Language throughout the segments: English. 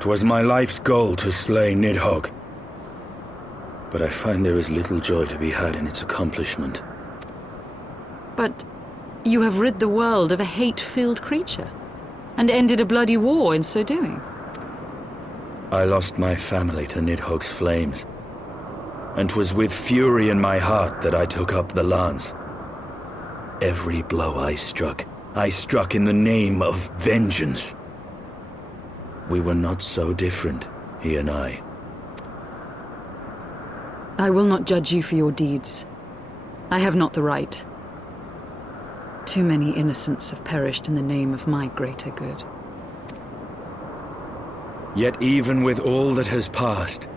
'Twas my life's goal to slay Nidhogg. But I find there is little joy to be had in its accomplishment. But you have rid the world of a hate-filled creature, and ended a bloody war in so doing. I lost my family to Nidhogg's flames, and 'twas with fury in my heart that I took up the lance. Every blow I struck in the name of vengeance. We were not so different, he and I. I will not judge you for your deeds. I have not the right. Too many innocents have perished in the name of my greater good. Yet even with all that has passed,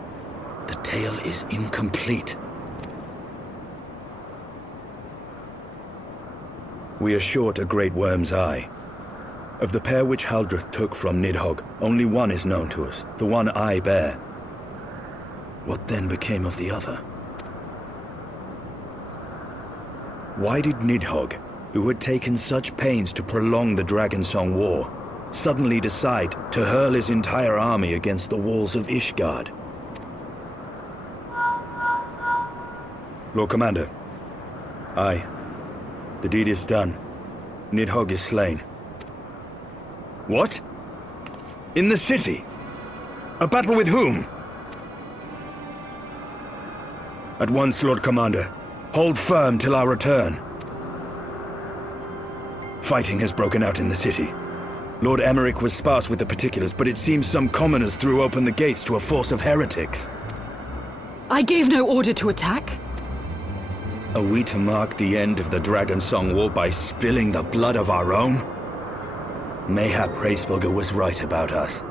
the tale is incomplete. We are short a great worm's eye. Of the pair which Haldreth took from Nidhogg, only one is known to us, the one I bear. What then became of the other? Why did Nidhogg, who had taken such pains to prolong the Dragonsong War, suddenly decide to hurl his entire army against the walls of Ishgard? Lord Commander. Aye. The deed is done. Nidhogg is slain. What? In the city? A battle with whom? At once, Lord Commander. Hold firm till our return. Fighting has broken out in the city. Lord Emmerich was sparse with the particulars, but it seems some commoners threw open the gates to a force of heretics. I gave no order to attack. Are we to mark the end of the Dragonsong War by spilling the blood of our own? Mayhap Hraesvelgr was right about us.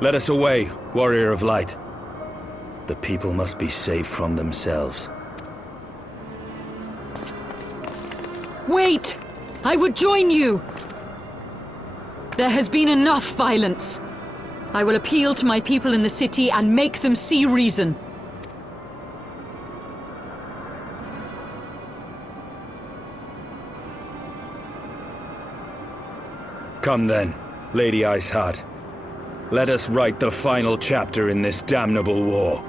Let us away, Warrior of Light. The people must be saved from themselves. Wait! I would join you! There has been enough violence. I will appeal to my people in the city and make them see reason. Come then, Lady Iceheart. Let us write the final chapter in this damnable war.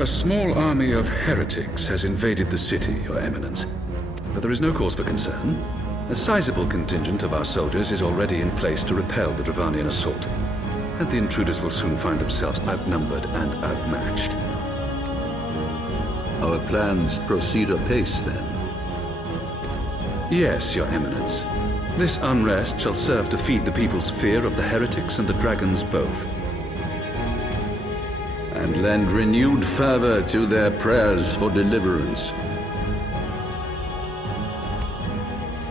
A small army of heretics has invaded the city, Your Eminence. But there is no cause for concern. A sizable contingent of our soldiers is already in place to repel the Dravanian assault. And the intruders will soon find themselves outnumbered and outmatched. Our plans proceed apace, then? Yes, Your Eminence. This unrest shall serve to feed the people's fear of the heretics and the dragons both. And lend renewed fervor to their prayers for deliverance.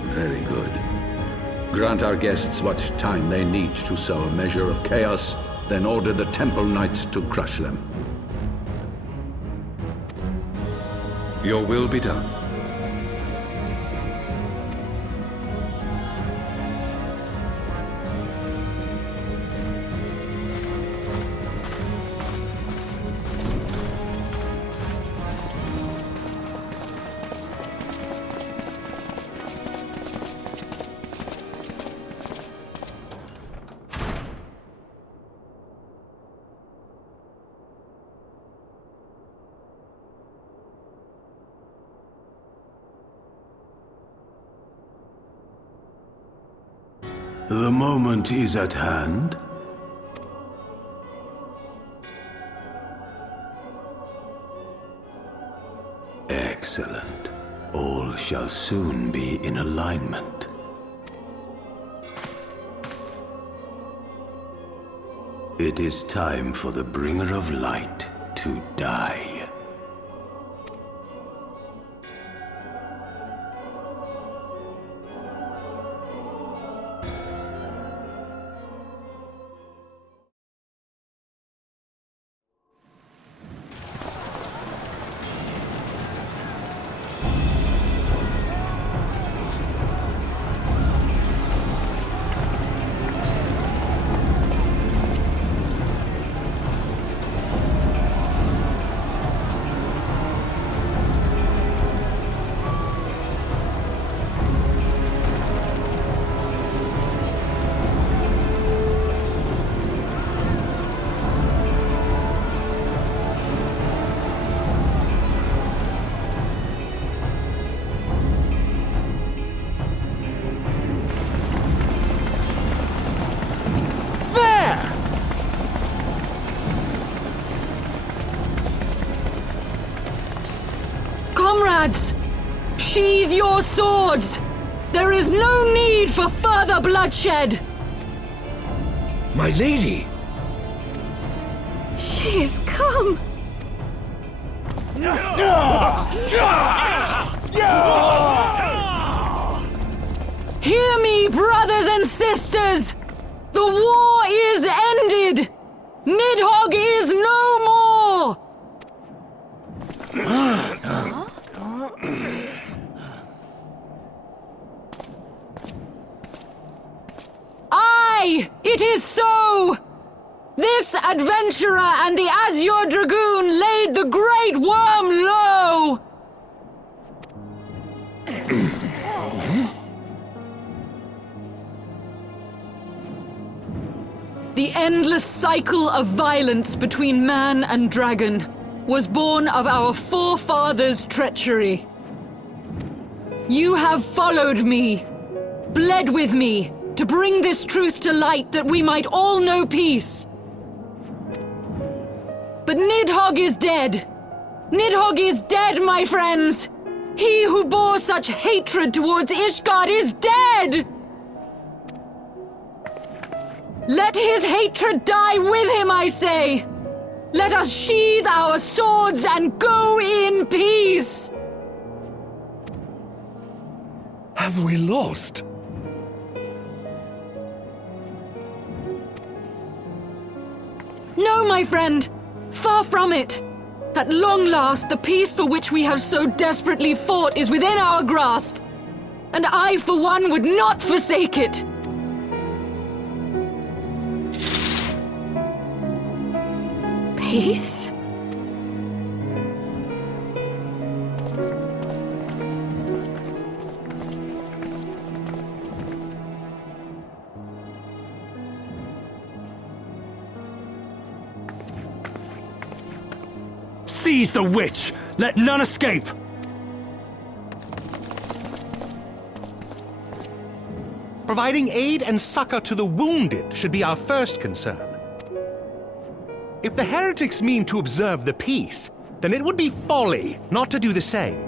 Very good. Grant our guests what time they need to sow a measure of chaos, then order the Temple Knights to crush them. Your will be done. The moment is at hand. Excellent. All shall soon be in alignment. It is time for the Bringer of Light to die. Comrades, sheathe your swords! There is no need for further bloodshed! My lady! She is come! Hear me, brothers and sisters! The war is ended! Nidhogg is no more! Aye, it is so! This adventurer and the Azure Dragoon laid the Great Worm low! The endless cycle of violence between man and dragon was born of our forefathers' treachery. You have followed me, bled with me, to bring this truth to light that we might all know peace. But Nidhogg is dead. Nidhogg is dead, my friends! He who bore such hatred towards Ishgard is dead! Let his hatred die with him, I say! Let us sheathe our swords and go in peace! Have we lost? No, my friend! Far from it! At long last, the peace for which we have so desperately fought is within our grasp, and I, for one, would not forsake it! Peace? Seize the witch! Let none escape! Providing aid and succor to the wounded should be our first concern. If the heretics mean to observe the peace, then it would be folly not to do the same.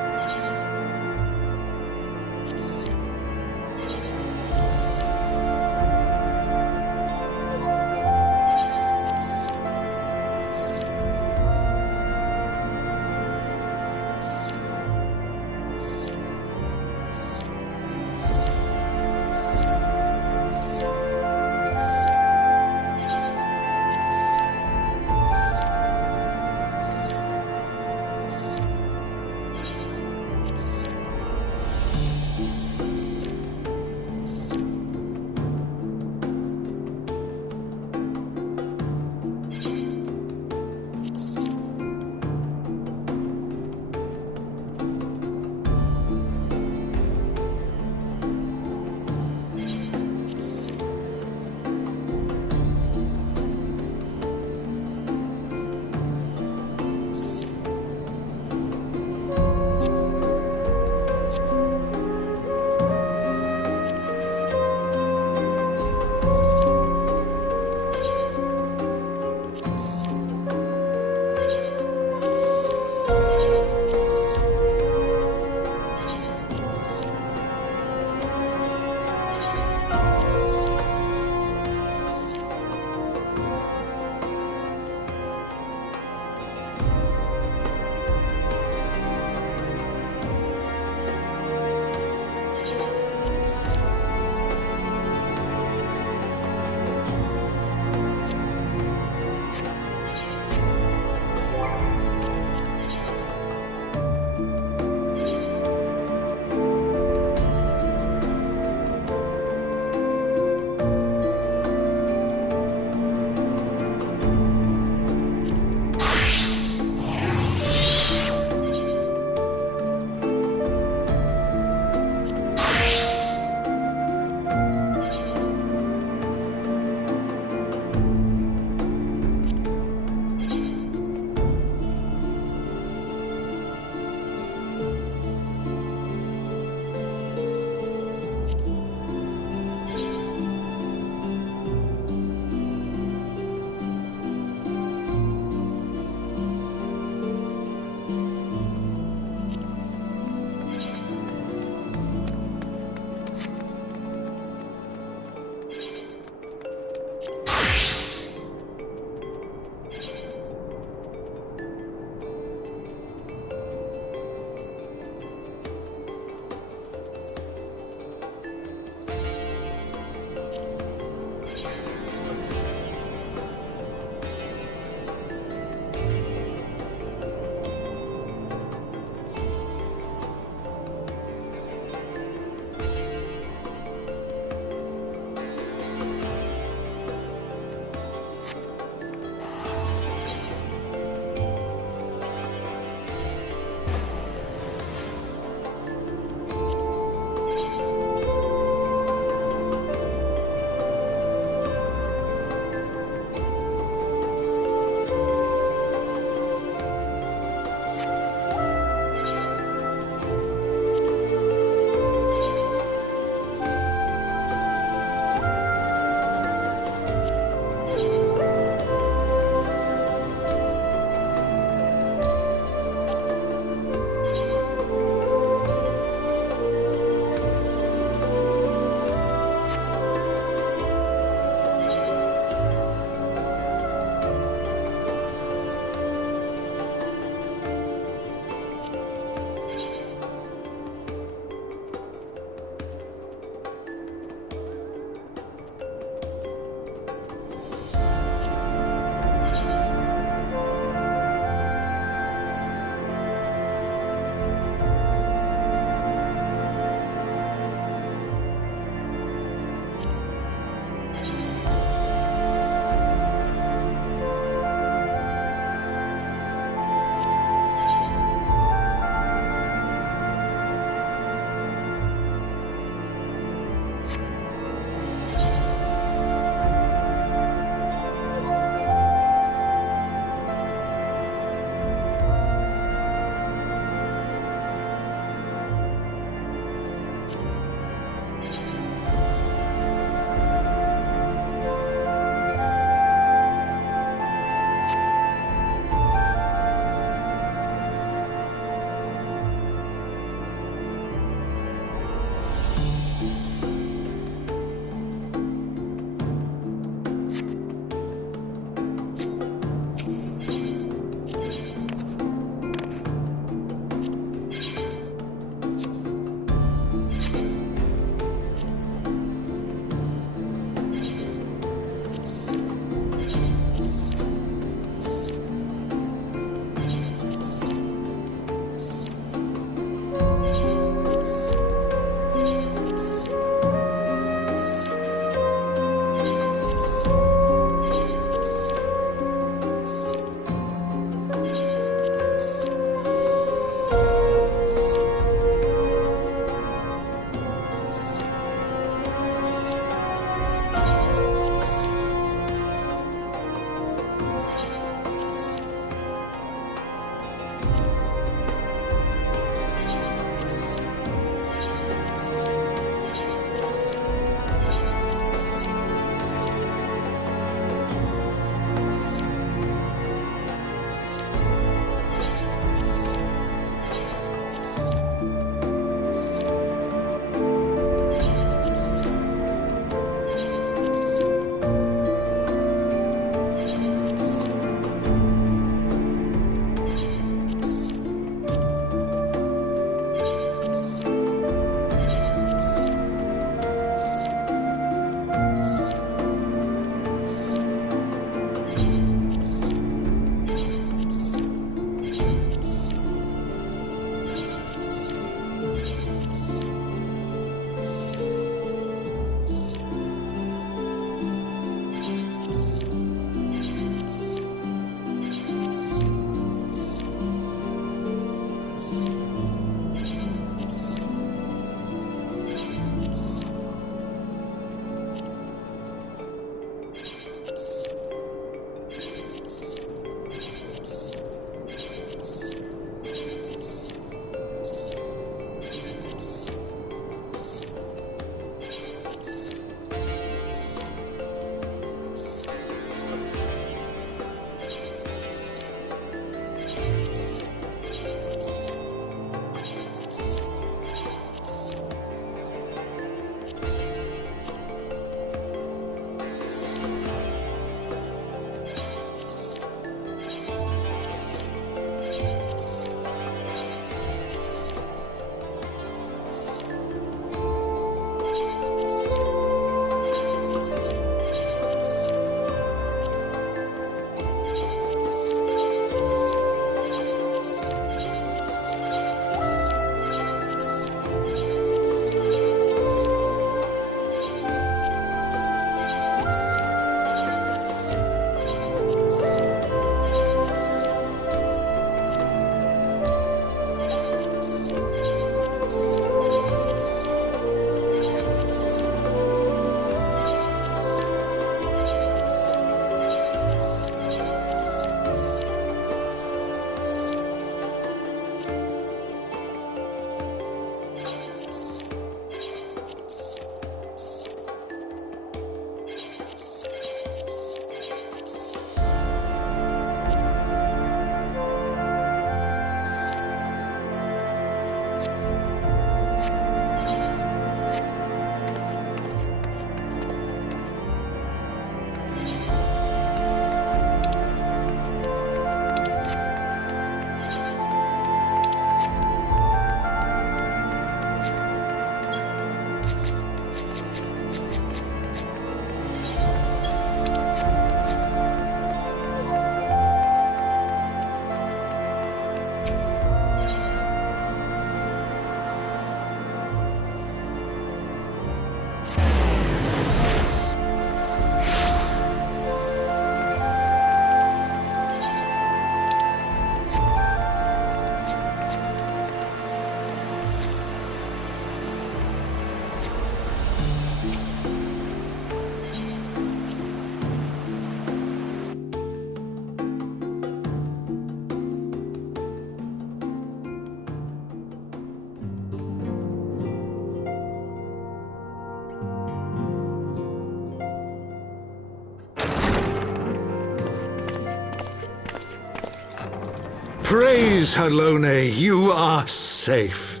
Praise Halone, you are safe.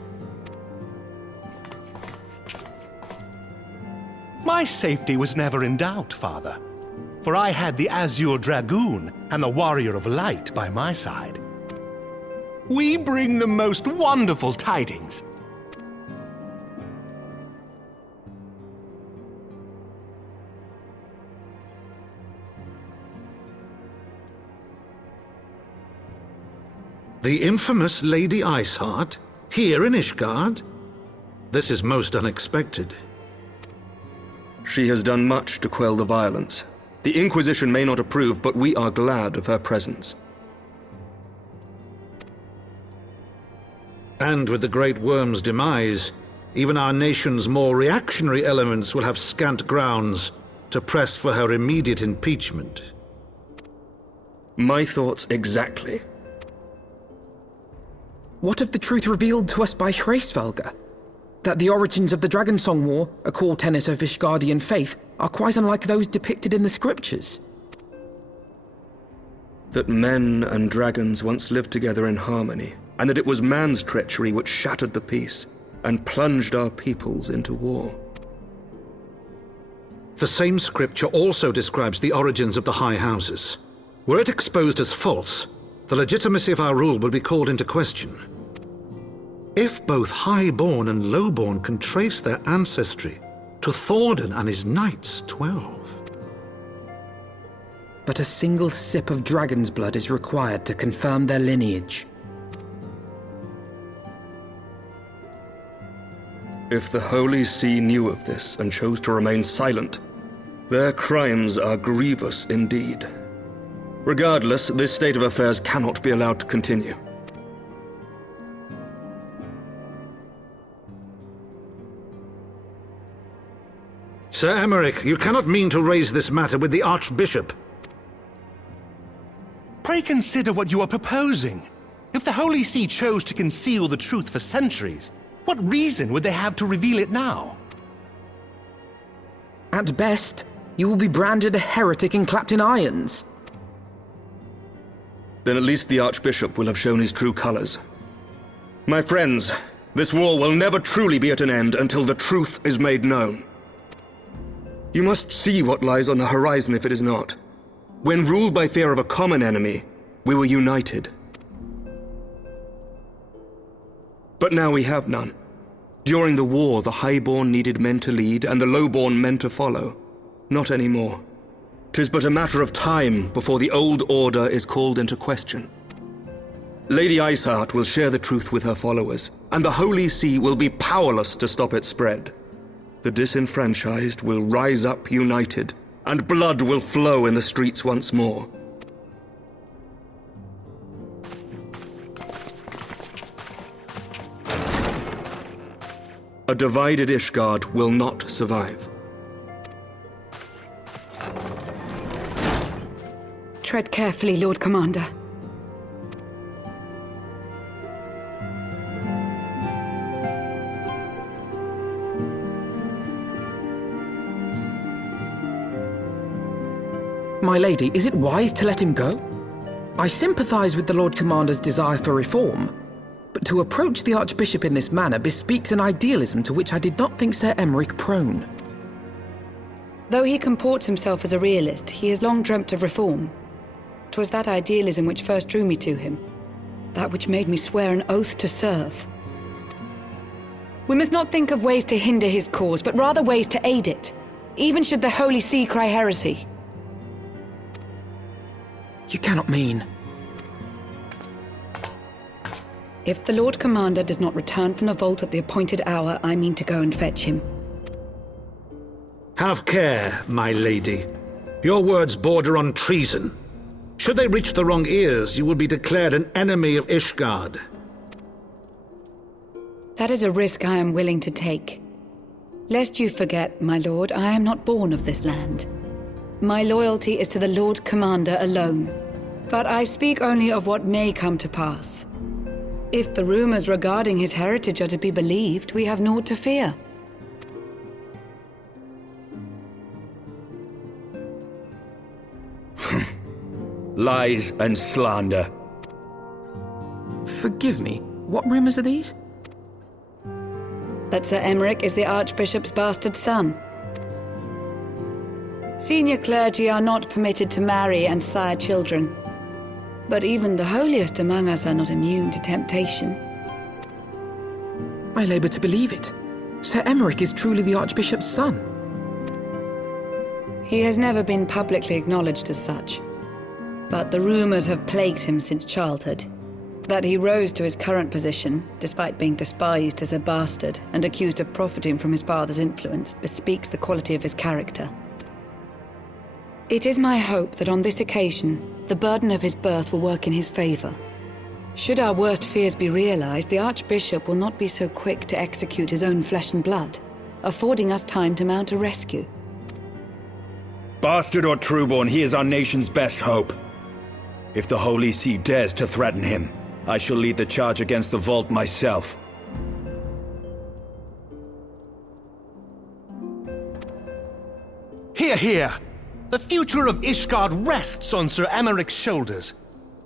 My safety was never in doubt, Father, for I had the Azure Dragoon and the Warrior of Light by my side. We bring the most wonderful tidings. The infamous Lady Iceheart, here in Ishgard? This is most unexpected. She has done much to quell the violence. The Inquisition may not approve, but we are glad of her presence. And with the Great Worm's demise, even our nation's more reactionary elements will have scant grounds to press for her immediate impeachment. My thoughts exactly. What of the truth revealed to us by Hraesvelgr? That the origins of the Dragonsong War, a core tenet of Ishgardian faith, are quite unlike those depicted in the scriptures. That men and dragons once lived together in harmony, and that it was man's treachery which shattered the peace and plunged our peoples into war. The same scripture also describes the origins of the High Houses. Were it exposed as false, the legitimacy of our rule would be called into question. If both Highborn and Lowborn can trace their ancestry to Thordan and his Knights 12. But a single sip of dragon's blood is required to confirm their lineage. If the Holy See knew of this and chose to remain silent, their crimes are grievous indeed. Regardless, this state of affairs cannot be allowed to continue. Sir Emeric, you cannot mean to raise this matter with the Archbishop. Pray consider what you are proposing. If the Holy See chose to conceal the truth for centuries, what reason would they have to reveal it now? At best, you will be branded a heretic and clapped in irons. Then at least the Archbishop will have shown his true colors. My friends, this war will never truly be at an end until the truth is made known. You must see what lies on the horizon if it is not. When ruled by fear of a common enemy, we were united. But now we have none. During the war, the Highborn needed men to lead and the Lowborn men to follow. Not anymore. 'Tis but a matter of time before the old order is called into question. Lady Iceheart will share the truth with her followers, and the Holy See will be powerless to stop its spread. The disenfranchised will rise up united, and blood will flow in the streets once more. A divided Ishgard will not survive. Tread carefully, Lord Commander. My lady, is it wise to let him go? I sympathize with the Lord Commander's desire for reform, but to approach the Archbishop in this manner bespeaks an idealism to which I did not think Sir Emeric prone. Though he comports himself as a realist, he has long dreamt of reform. 'Twas that idealism which first drew me to him, that which made me swear an oath to serve. We must not think of ways to hinder his cause, but rather ways to aid it, even should the Holy See cry heresy. You cannot mean... If the Lord Commander does not return from the vault at the appointed hour, I mean to go and fetch him. Have care, my lady. Your words border on treason. Should they reach the wrong ears, you will be declared an enemy of Ishgard. That is a risk I am willing to take. Lest you forget, my lord, I am not born of this land. My loyalty is to the Lord Commander alone. But I speak only of what may come to pass. If the rumors regarding his heritage are to be believed, we have naught to fear. Lies and slander. Forgive me, what rumours are these? That Sir Emeric is the Archbishop's bastard son. Senior clergy are not permitted to marry and sire children. But even the holiest among us are not immune to temptation. I labour to believe it. Sir Emeric is truly the Archbishop's son. He has never been publicly acknowledged as such. But the rumours have plagued him since childhood. That he rose to his current position, despite being despised as a bastard and accused of profiting from his father's influence, bespeaks the quality of his character. It is my hope that on this occasion, the burden of his birth will work in his favour. Should our worst fears be realised, the Archbishop will not be so quick to execute his own flesh and blood, affording us time to mount a rescue. Bastard or trueborn, he is our nation's best hope. If the Holy See dares to threaten him, I shall lead the charge against the Vault myself. Hear, hear! The future of Ishgard rests on Sir Emeric's shoulders.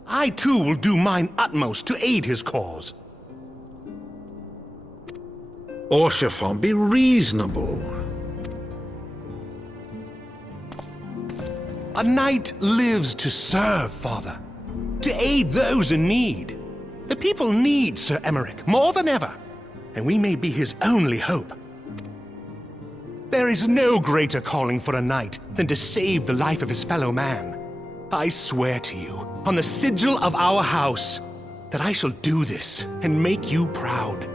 I too will do mine utmost to aid his cause. Orshafon, be reasonable. A knight lives to serve, Father. To aid those in need. The people need Sir Emeric more than ever, and we may be his only hope. There is no greater calling for a knight than to save the life of his fellow man. I swear to you, on the sigil of our house, that I shall do this and make you proud.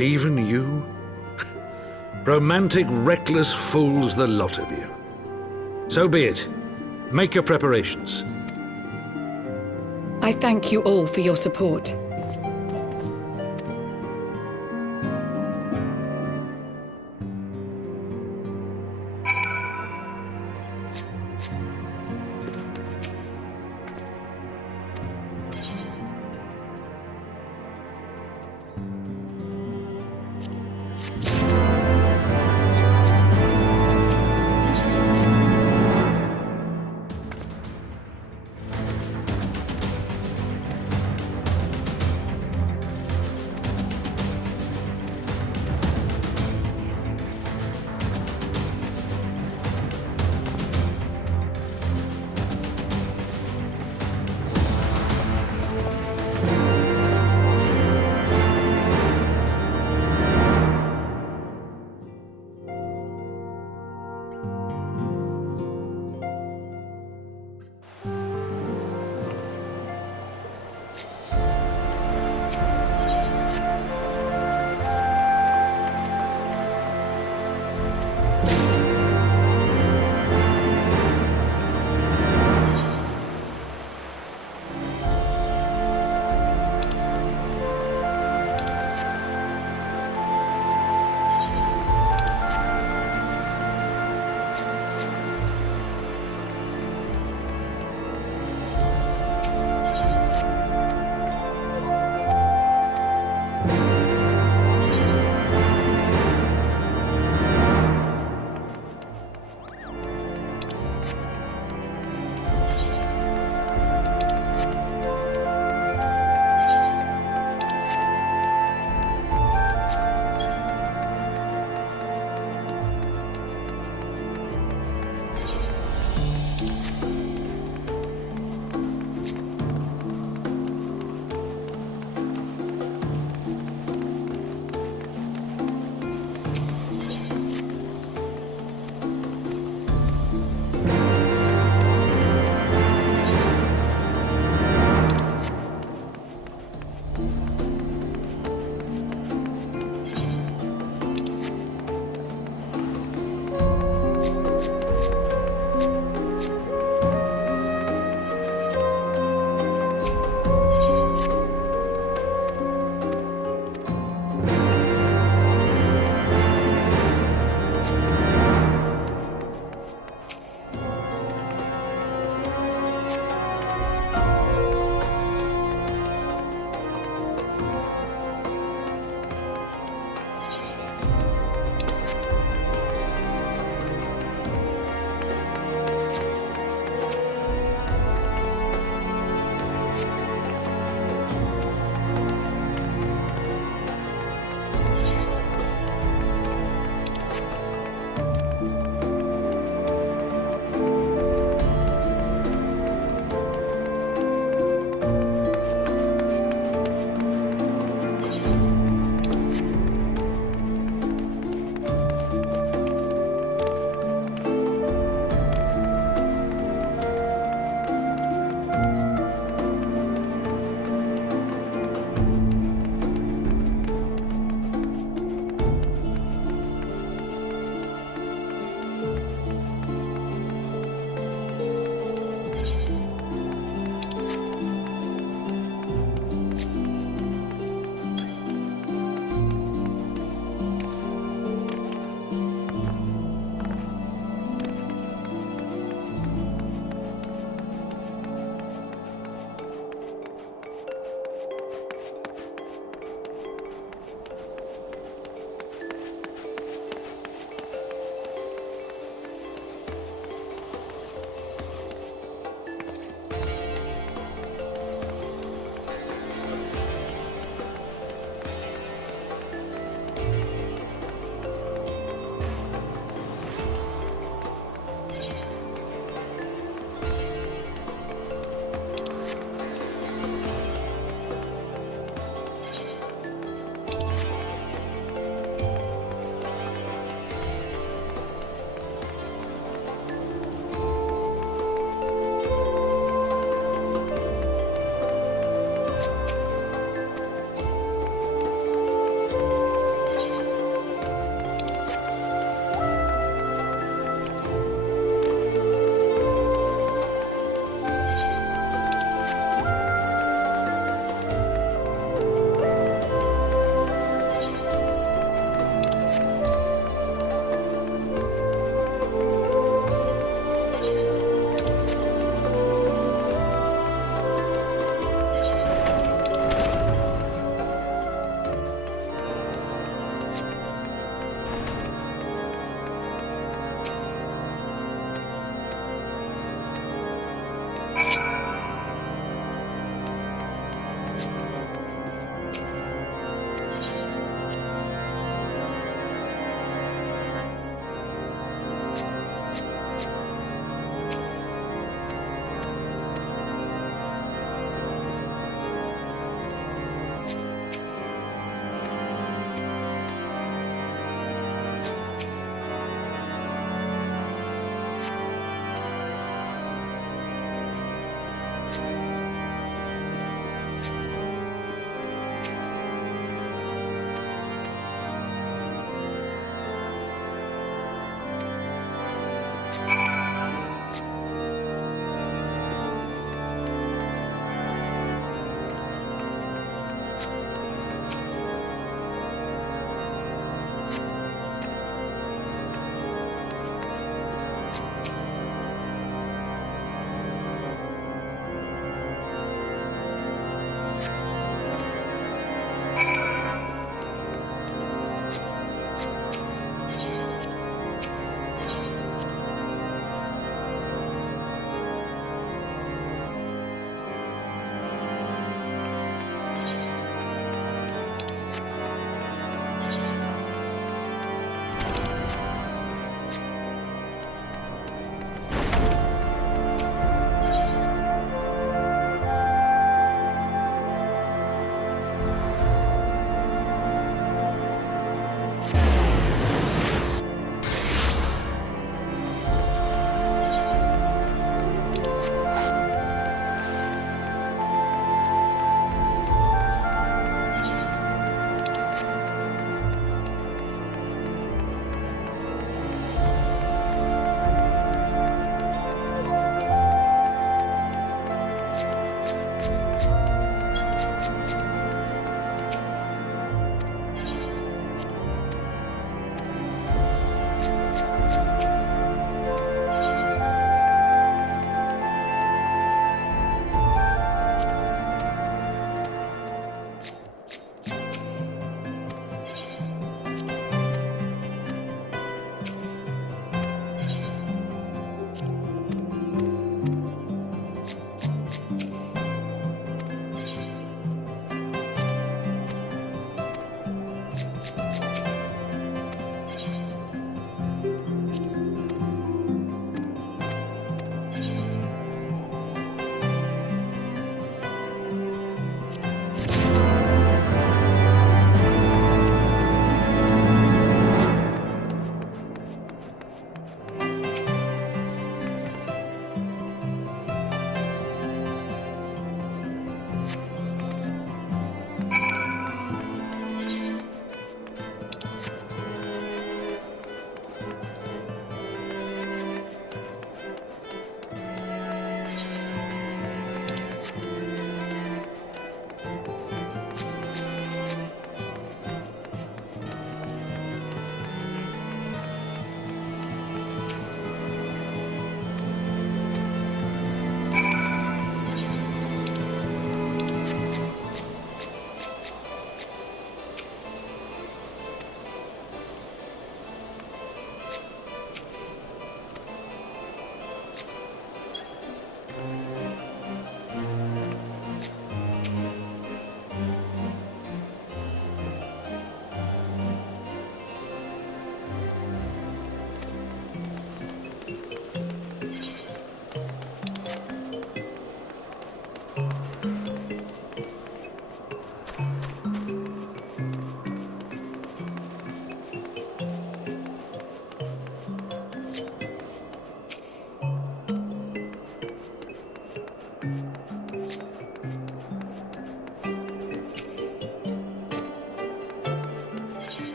Even you? Romantic, reckless fools, the lot of you. So be it. Make your preparations. I thank you all for your support.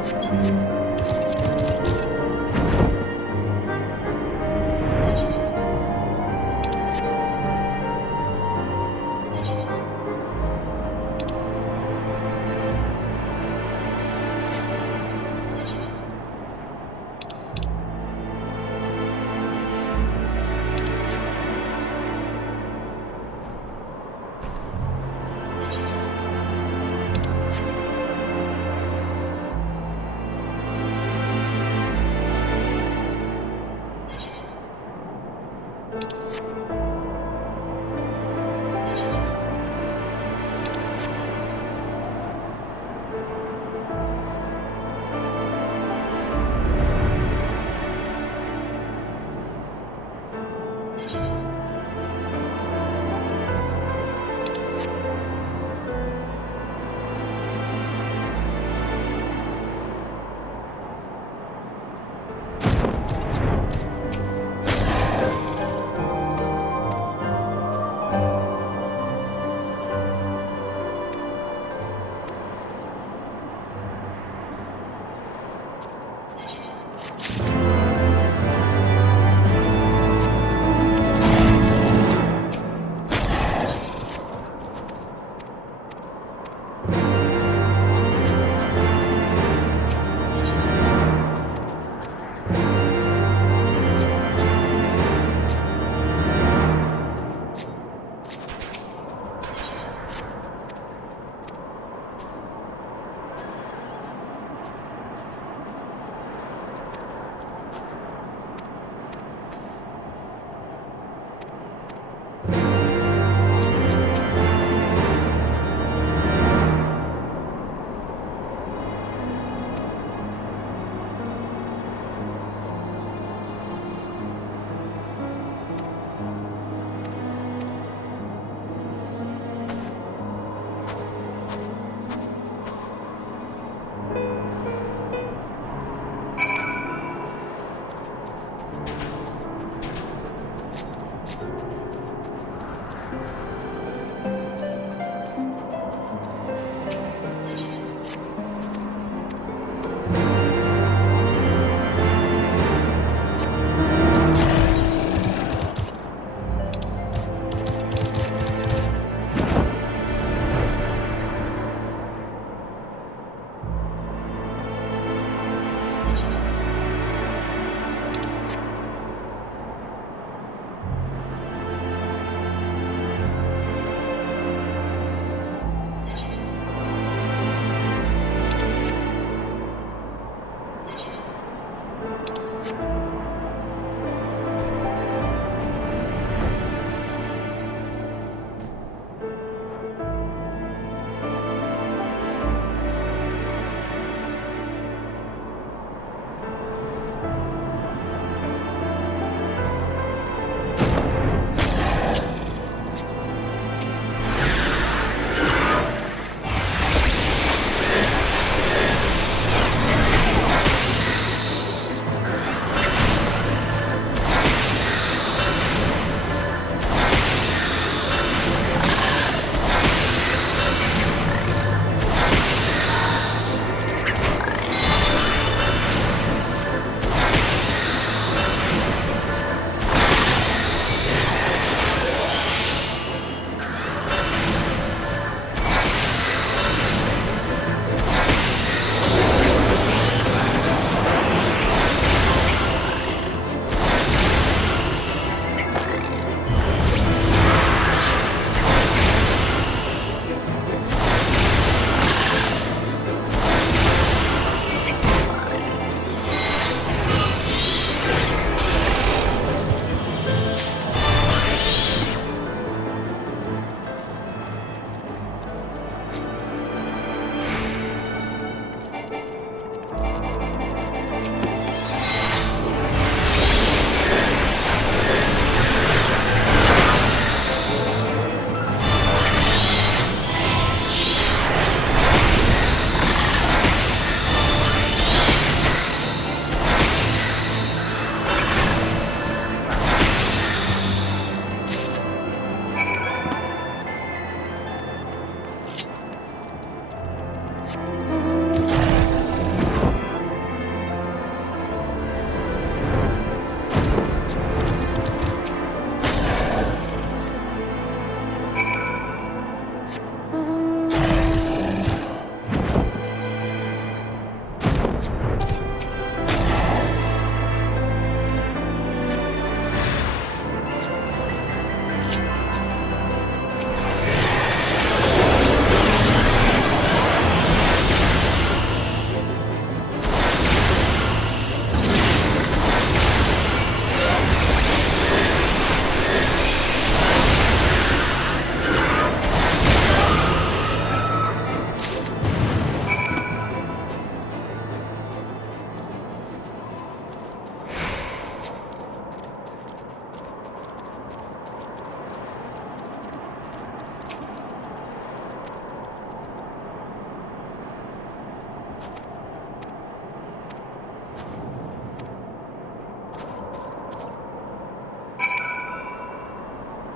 Amen.